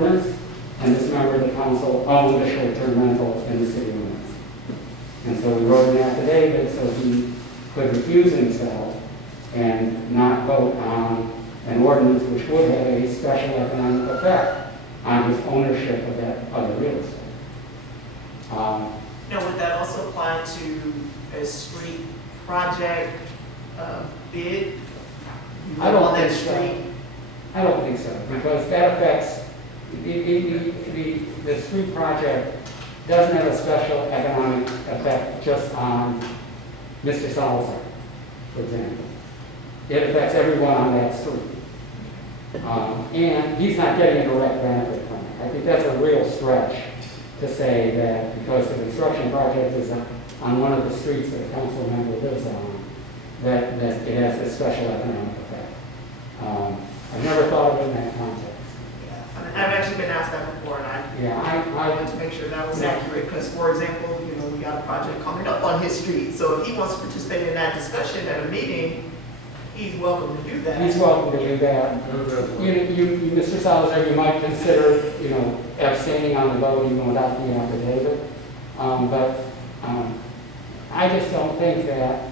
ordinance, and this member of the council owned a short-term rental in the city limits. And so we wrote an affidavit so he could recuse himself and not vote on an ordinance which would have a special economic effect on his ownership of that other real estate. Now, would that also apply to a street project bid? I don't On that think so. street? I don't think so, because that affects, the street project doesn't have a special economic effect just on Mr. Salazar, for example. It affects everyone on that street. And he's not getting a direct benefit from it. I think that's a real stretch to say that because the construction project is on one of the streets that a council member lives on, that it has a special economic effect. I've never thought of it in that context. Yeah. I mean, I've actually been asked that before, and I wanted to make sure that was accurate, because, for example, we got a project coming up on his street, so if he wants to participate in that discussion at a meeting, he's welcome to do that. He's welcome to do that. Mr. Salazar, you might consider, abstaining on the vote even without the affidavit. But I just don't think that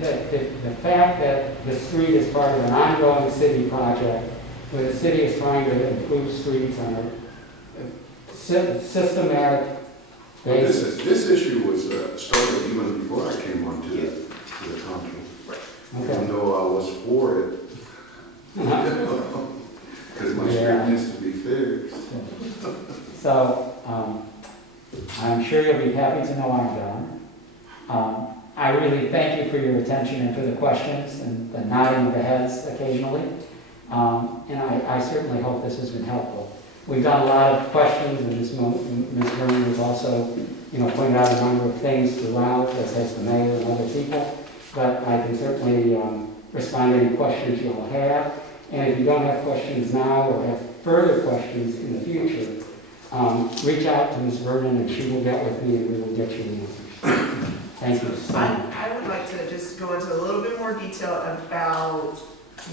the fact that the street is part of an ongoing city project, where the city is trying to improve streets on a systematic basis. This issue was started even before I came onto the council. Okay. Even though I was for it, because my street needs to be fixed. So, I'm sure you'll be happy to know I'm done. I really thank you for your attention and for the questions and the nodding of the heads occasionally. And I certainly hope this has been helpful. We've done a lot of questions, and Ms. Vernon has also, pointed out a number of things throughout, as has the mayor and other people. But I can certainly respond to any questions you all have. And if you don't have questions now or have further questions in the future, reach out to Ms. Vernon and she will get with me and we will get you the answers. Thank you. I would like to just go into a little bit more detail about,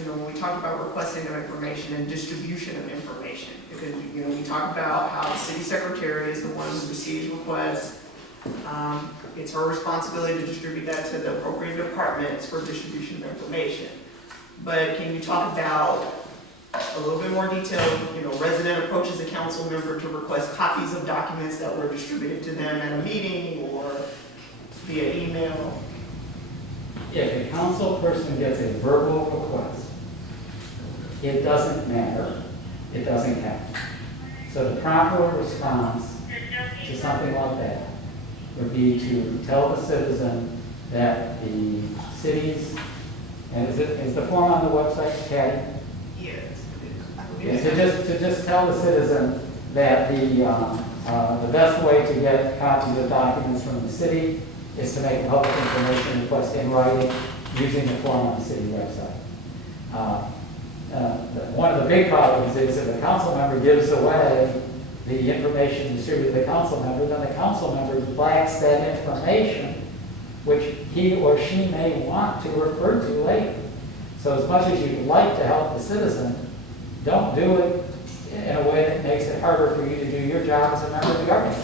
when we talk about requesting of information and distribution of information. Because, we talk about how the city secretary is the one who receives requests. It's her responsibility to distribute that to the appropriate departments for distribution of information. But can you talk about a little bit more detail, resident approaches a council member to request copies of documents that were distributed to them at a meeting or via email? If a council person gets a verbal request, it doesn't matter, it doesn't count. So the proper response to something like that would be to tell the citizen that the city's, and is the form on the website, Patty? Yes. Yeah, to just tell the citizen that the best way to get copies of documents from the city is to make a public information request in writing using the form on the city website. One of the big problems is if a council member gives away the information distributed to the council member, then the council member lacks that information which he or she may want to refer to later. So as much as you'd like to help the citizen, don't do it in a way that makes it harder for you to do your job as a member of the governing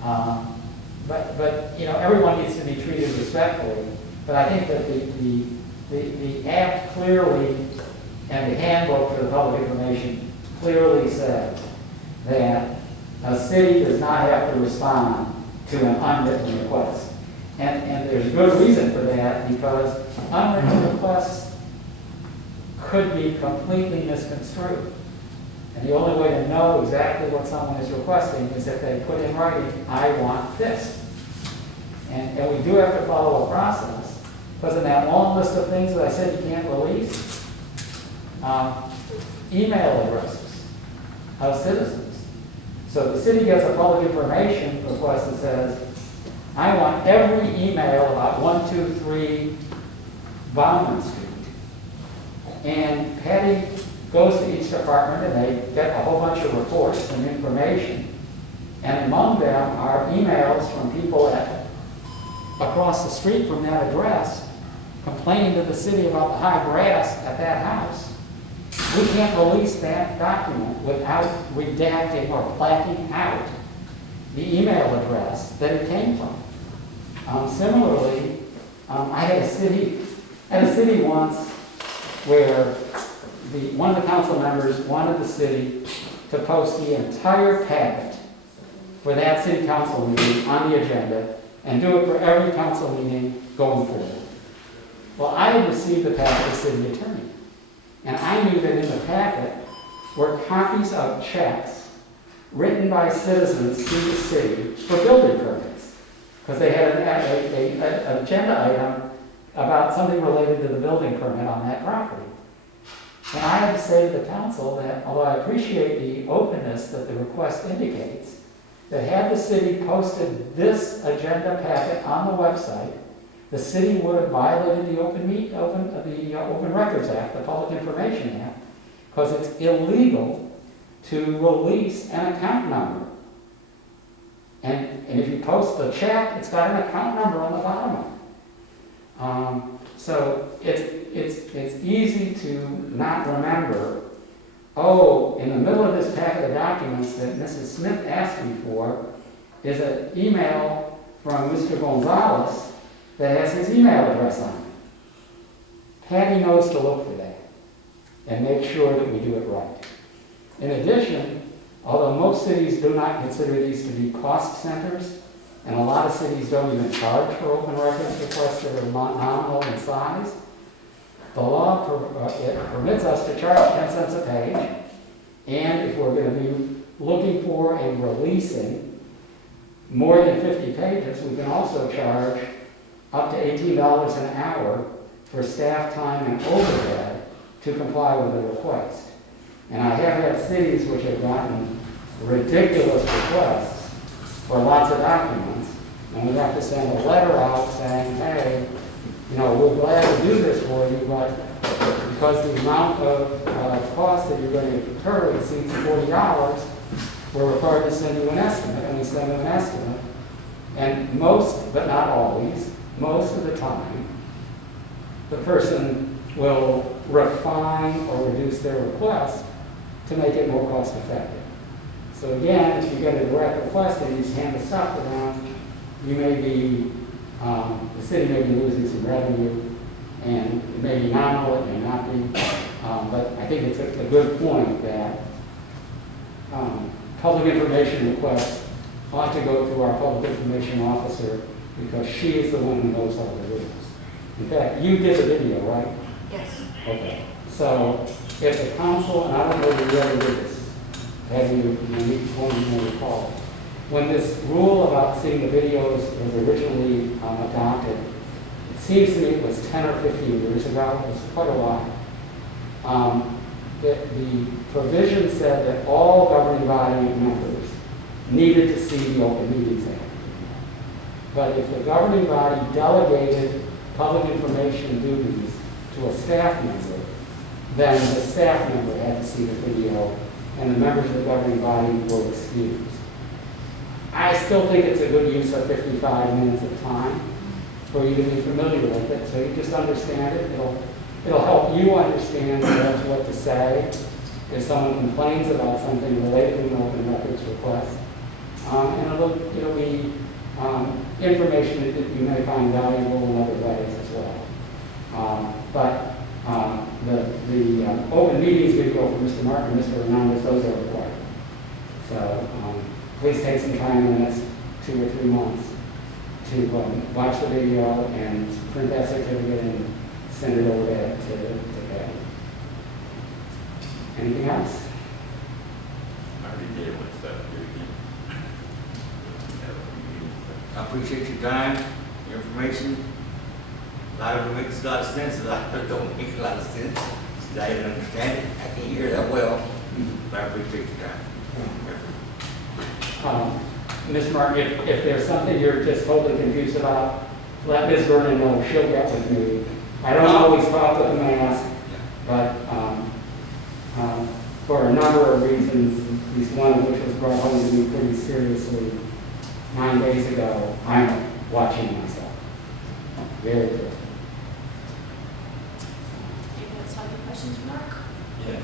body. But everyone needs to be treated respectfully. But I think that the act clearly, and the handbook for the public information clearly says that a city does not have to respond to an unwritten request. And there's good reason for that, because unwritten requests could be completely misconstrued. And the only way to know exactly what someone is requesting is if they put in writing, I want this. And we do have to follow a process, because in that long list of things that I said you can't release, email addresses of citizens. So the city gets a public information request that says, I want every email about 123 Bauman Street. And Patty goes to each department and they get a whole bunch of reports and information. And among them are emails from people across the street from that address complaining to the city about the high grass at that house. we can't release that document without redacting or blacking out the email address that it came from. Similarly, I had a city once where one of the council members wanted the city to post the entire packet for that city council meeting on the agenda and do it for every council meeting going forward. Well, I had received the packet as city attorney, and I knew that in the packet were copies of checks written by citizens to the city for building permits, because they had an agenda item about something related to the building permit on that property. And I had to say to the council that, although I appreciate the openness that the request indicates, that had the city posted this agenda packet on the website, the city would have violated the Open Records Act, the Public Information Act, because it's illegal to release an account number. And if you post a check, it's got an account number on the bottom of it. So it's easy to not remember, oh, in the middle of this packet of documents that Mrs. Smith asked me for is an email from Mr. Gonzalez that has his email address on it. Patty knows to look for that and make sure that we do it right. In addition, although most cities do not consider these to be cost centers, and a lot of cities don't even charge for open records requests that are nominal in size, the law permits us to charge 10 cents a page, and if we're going to be looking for and releasing more than 50 pages, we can also charge up to $18 an hour for staff time and overhead to comply with the request. And I have had cities which have gotten ridiculous requests for lots of documents, and we have to send a letter out saying, hey, we're glad to do this for you, but because the amount of cost that you're going to incur exceeds $40, we're required to send you an estimate, and we send them an estimate. And most, but not always, most of the time, the person will refine or reduce their request to make it more cost effective. So again, if you get a direct request and you just hand the stuff to them, you may be, the city may be losing some revenue, and it may be nominal, it may not be, but I think it's a good point that public information requests ought to go through our public information officer, because she is the one who knows all the rules. In fact, you did a video, right? Yes. Okay. So if the council, and I don't know if you ever did this, have you may recall, when this rule about seeing the videos was originally adopted, it seems to me it was 10 or 15 years ago, it was quite a while. The provision said that all governing body members needed to see the Open Meetings Act. But if the governing body delegated public information duties to a staff member, then the staff member had to see the video, and the members of the governing body were excused. I still think it's a good use of 55 minutes of time for you to be familiar with it, so you just understand it. It'll help you understand what to say if someone complains about something related to an open records request. And it'll be information that you may find valuable in other ways as well. But the open meetings video for Mr. Martin and Mr. Hernandez, those are required. So please take some time in the next 2 or 3 months to watch the video and print that certificate and send it over to Patty. Anything else? I already did one stuff here again. I appreciate your time, your information. A lot of it makes a lot of sense, a lot of it don't make a lot of sense. I didn't understand it, I can't hear that well, but I appreciate your time. Ms. Martin, if there's something you're just totally confused about, let Ms. Vernon know. She'll get with me. I don't always talk with the mask, but for a number of reasons, at least one of which was brought home to me pretty seriously 9 days ago, I'm watching myself. Very good. Any other questions for Mark? Yeah.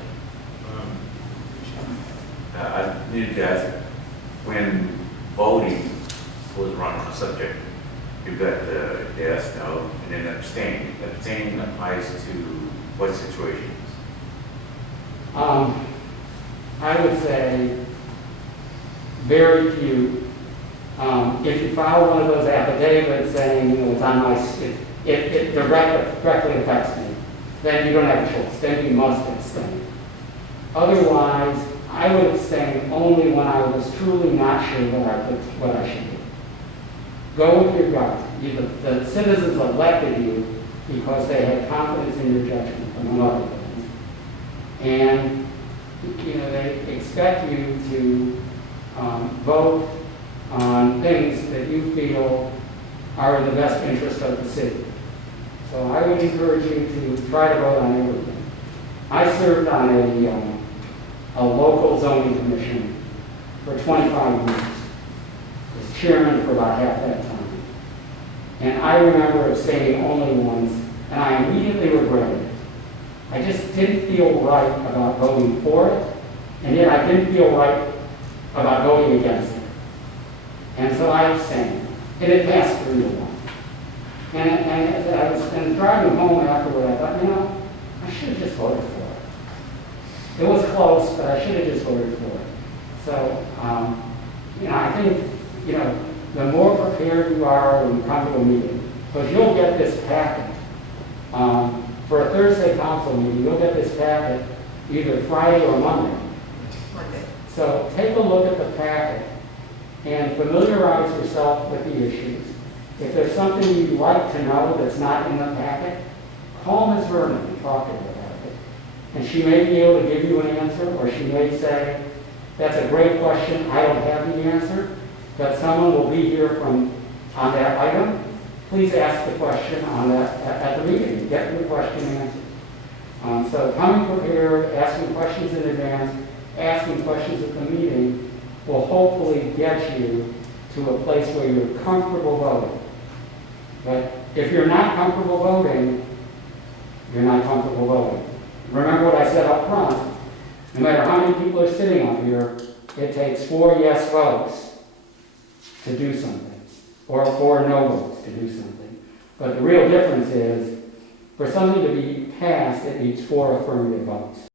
Needed to ask, when voting was run on a subject, you've got the yes, no, and then abstain. Abstain applies to what situations? I would say very few. If you file one of those affidavits saying, you know, it's on my, it directly affects me, then you don't have a choice, then you must abstain. Otherwise, I would abstain only when I was truly not sure what I should do. Go with your gut. The citizens elected you because they had confidence in your judgment, among other things. And, you know, they expect you to vote on things that you feel are in the best interest of the city. So I would encourage you to try to vote on everything. I served on a local zoning commission for 25 years. Was chairman for about half that time. And I remember abstaining only once, and I immediately regretted it. I just didn't feel right about voting for it, and yet I didn't feel right about voting against it. And so I abstained, and it passed 3-1. And as I was driving home afterward, I thought, you know, I should have just voted for it. It was close, but I should have just voted for it. So, you know, I think, you know, the more prepared you are when you come to a meeting, because you'll get this packet. For a Thursday council meeting, you'll get this packet either Friday or Monday. Monday. So take a look at the packet and familiarize yourself with the issues. If there's something you'd like to know that's not in the packet, call Ms. Vernon and talk to her about it. And she may be able to give you an answer, or she may say, that's a great question, I don't have the answer, but someone will be here on that item. Please ask the question at the meeting, get your question answered. So coming prepared, asking questions in advance, asking questions at the meeting will hopefully get you to a place where you're comfortable voting. But if you're not comfortable voting, you're not comfortable voting. Remember what I said up front, no matter how many people are sitting up here, it takes 4 yes votes to do something, or 4 no votes to do something. But the real difference is, for something to be passed, it needs 4 affirmative votes.